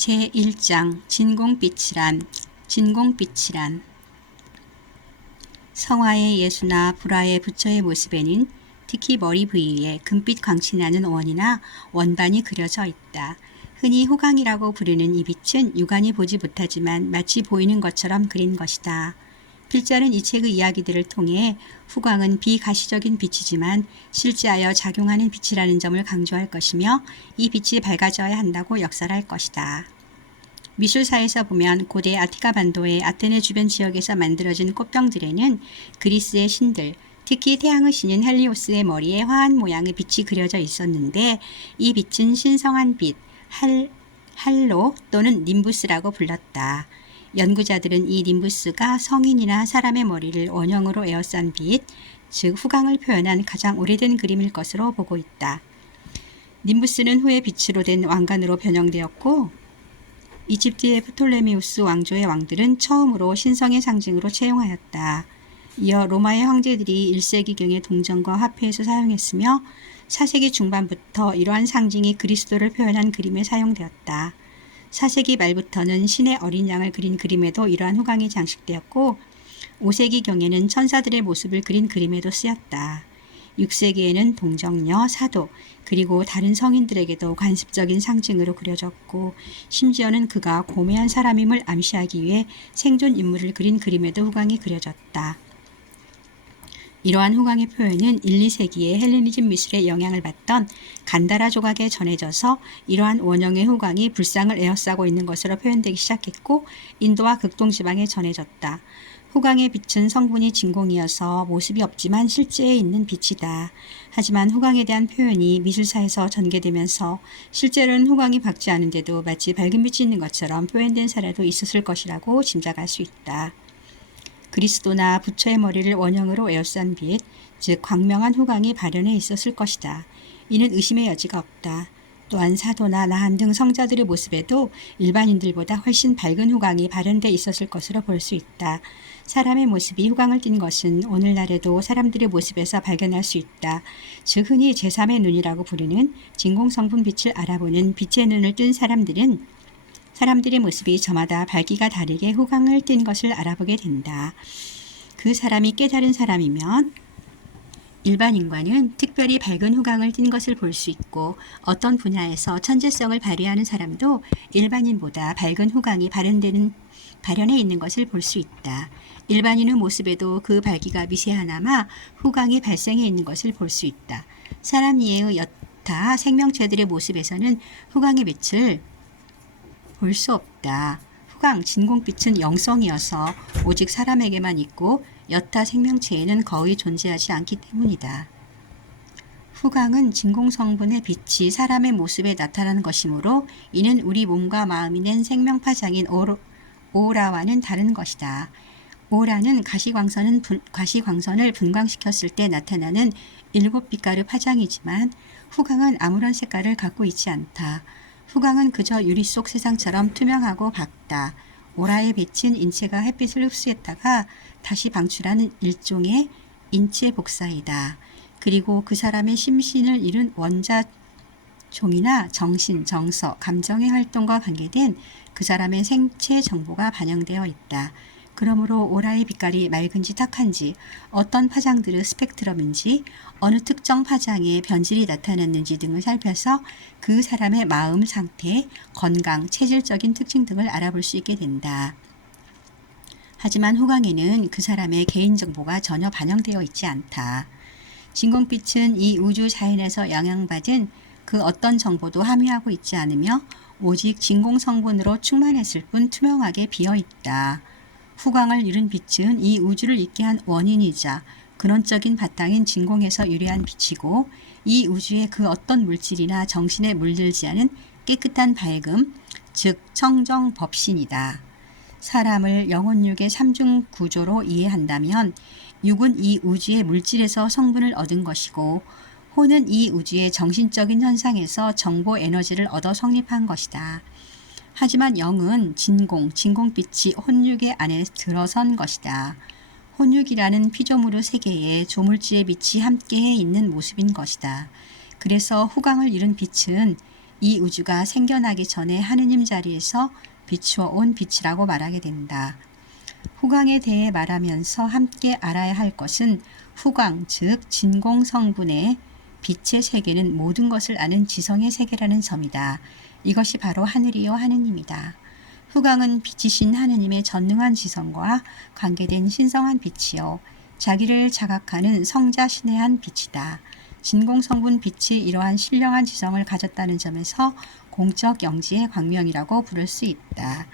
제1장 진공빛이란 성화의 예수나 불화의 부처의 모습에는 특히 머리 부위에 금빛 광채 나는 원이나 원반이 그려져 있다. 흔히 후광이라고 부르는 이 빛은 육안이 보지 못하지만 마치 보이는 것처럼 그린 것이다. 필자는 이 책의 이야기들을 통해 후광은 비가시적인 빛이지만 실제하여 작용하는 빛이라는 점을 강조할 것이며 이 빛이 밝아져야 한다고 역설할 것이다. 미술사에서 보면 고대 아티카 반도의 아테네 주변 지역에서 만들어진 꽃병들에는 그리스의 신들, 특히 태양의 신인 헬리오스의 머리에 화한 모양의 빛이 그려져 있었는데 이 빛은 신성한 빛, 할로 또는 님부스라고 불렀다. 연구자들은 이 님부스가 성인이나 사람의 머리를 원형으로 에워싼 빛, 즉 후광을 표현한 가장 오래된 그림일 것으로 보고 있다. 님부스는 후에 빛으로 된 왕관으로 변형되었고 이집트의 프톨레미우스 왕조의 왕들은 처음으로 신성의 상징으로 채용하였다. 이어 로마의 황제들이 1세기경에 동전과 화폐에서 사용했으며 4세기 중반부터 이러한 상징이 그리스도를 표현한 그림에 사용되었다. 4세기 말부터는 신의 어린 양을 그린 그림에도 이러한 후광이 장식되었고 5세기경에는 천사들의 모습을 그린 그림에도 쓰였다. 6세기에는 동정녀, 사도, 그리고 다른 성인들에게도 관습적인 상징으로 그려졌고 심지어는 그가 고매한 사람임을 암시하기 위해 생존 인물을 그린 그림에도 후광이 그려졌다. 이러한 후광의 표현은 1, 2세기에 헬레니즘 미술의 영향을 받던 간다라 조각에 전해져서 이러한 원형의 후광이 불상을 에워싸고 있는 것으로 표현되기 시작했고 인도와 극동지방에 전해졌다. 후광의 빛은 성분이 진공이어서 모습이 없지만 실제에 있는 빛이다. 하지만 후광에 대한 표현이 미술사에서 전개되면서 실제로는 후광이 밝지 않은데도 마치 밝은 빛이 있는 것처럼 표현된 사례도 있었을 것이라고 짐작할 수 있다. 그리스도나 부처의 머리를 원형으로 에워싼 빛, 즉 광명한 후광이 발현해 있었을 것이다. 이는 의심의 여지가 없다. 또한 사도나 나한 등 성자들의 모습에도 일반인들보다 훨씬 밝은 후광이 발현돼 있었을 것으로 볼 수 있다. 사람의 모습이 후광을 띤 것은 오늘날에도 사람들의 모습에서 발견할 수 있다. 즉 흔히 제3의 눈이라고 부르는 진공성분 빛을 알아보는 빛의 눈을 뜬 사람들의 모습이 저마다 밝기가 다르게 후광을 띤 것을 알아보게 된다. 그 사람이 깨달은 사람이면 일반인과는 특별히 밝은 후광을 띤 것을 볼 수 있고 어떤 분야에서 천재성을 발휘하는 사람도 일반인보다 밝은 후광이 발현해 있는 것을 볼 수 있다. 일반인의 모습에도 그 밝기가 미세하나마 후광이 발생해 있는 것을 볼 수 있다. 사람 이외의 여타 생명체들의 모습에서는 후광의 빛을 볼 수 없다. 후광, 진공빛은 영성이어서 오직 사람에게만 있고 여타 생명체에는 거의 존재하지 않기 때문이다. 후광은 진공성분의 빛이 사람의 모습에 나타나는 것이므로 이는 우리 몸과 마음이 낸 생명파장인 오라와는 다른 것이다. 오라는 가시광선을 분광시켰을 때 나타나는 7빛깔의 파장이지만 후광은 아무런 색깔을 갖고 있지 않다. 후광은 그저 유리 속 세상처럼 투명하고 밝다. 오라의 빛은 인체가 햇빛을 흡수했다가 다시 방출하는 일종의 인체 복사이다. 그리고 그 사람의 심신을 이룬 원자종이나 정신, 정서, 감정의 활동과 관계된 그 사람의 생체 정보가 반영되어 있다. 그러므로 오라의 빛깔이 맑은지 탁한지, 어떤 파장들의 스펙트럼인지, 어느 특정 파장에 변질이 나타났는지 등을 살펴서 그 사람의 마음 상태, 건강, 체질적인 특징 등을 알아볼 수 있게 된다. 하지만 후광에는 그 사람의 개인정보가 전혀 반영되어 있지 않다. 진공빛은 이 우주 자연에서 영향받은 그 어떤 정보도 함유하고 있지 않으며 오직 진공성분으로 충만했을 뿐 투명하게 비어있다. 후광을 이룬 빛은 이 우주를 있게 한 원인이자 근원적인 바탕인 진공에서 유래한 빛이고 이 우주의 그 어떤 물질이나 정신에 물들지 않은 깨끗한 밝음, 즉 청정법신이다. 사람을 영혼육의 삼중 구조로 이해한다면 육은 이 우주의 물질에서 성분을 얻은 것이고 혼은 이 우주의 정신적인 현상에서 정보 에너지를 얻어 성립한 것이다. 하지만 영은 진공빛이 혼육의 안에 들어선 것이다. 혼육이라는 피조물의 세계에 조물주의 빛이 함께해 있는 모습인 것이다. 그래서 후광을 이룬 빛은 이 우주가 생겨나기 전에 하느님 자리에서 비추어 온 빛이라고 말하게 된다. 후광에 대해 말하면서 함께 알아야 할 것은 후광, 즉 진공 성분의 빛의 세계는 모든 것을 아는 지성의 세계라는 점이다. 이것이 바로 하늘이요 하느님이다. 후광은 빛이신 하느님의 전능한 지성과 관계된 신성한 빛이요 자기를 자각하는 성자 신의 빛이다. 진공성분 빛이 이러한 신령한 지성을 가졌다는 점에서 공적 영지의 광명이라고 부를 수 있다.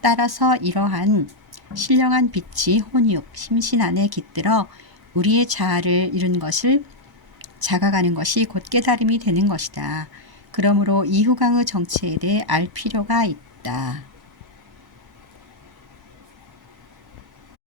따라서 이러한 신령한 빛이 혼육, 심신 안에 깃들어 우리의 자아를 이룬 것을 자각하는 것이 곧 깨달음이 되는 것이다. 그러므로 이 후광의 정체에 대해 알 필요가 있다.